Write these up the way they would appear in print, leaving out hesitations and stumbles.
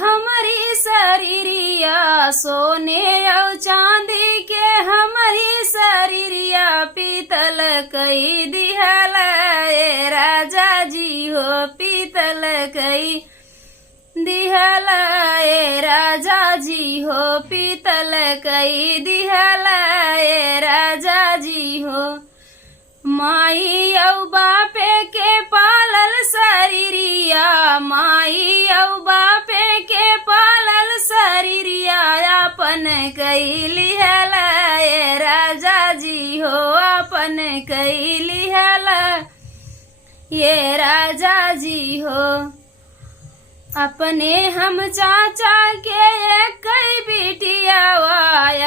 हमारी शरीरिया सोने और चांदी के हमारी शरीरिया पीतल कई दिहल ए राजा जी हो पीतल कई दिहल ए राजा जी हो पीतल कई दिहल ए राजा जी हो। माई औ बापे के पालल शरीरिया माई औ बापे के पालल शरीरिया अपन कई लिहल ए राजा जी हो अपन कई लिहल ये राजा जी हो। अपने हम चाचा के एक बिटियावा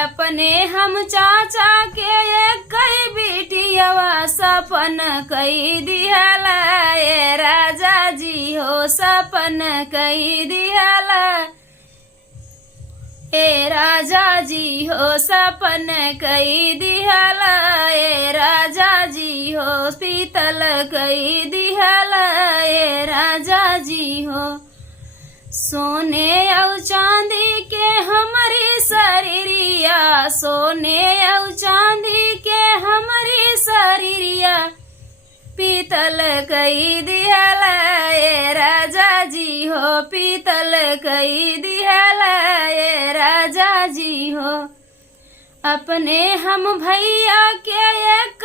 अपने हम चाचा के एक बिटियावा सपन कई दिहल ए राजा जी हो सपन कई दिहल ए राजा जी हो सपन कई दिहल ए राजा जी हो पीतल कई दिहल ए राजा जी हो। सोने और चांदी के हमारी शरीरिया सोने और चांदी के हमारी शरीरिया पीतल कई दिहल ए राजा जी हो पीतल कई दिहल ए राजा जी हो। अपने हम भैया के एक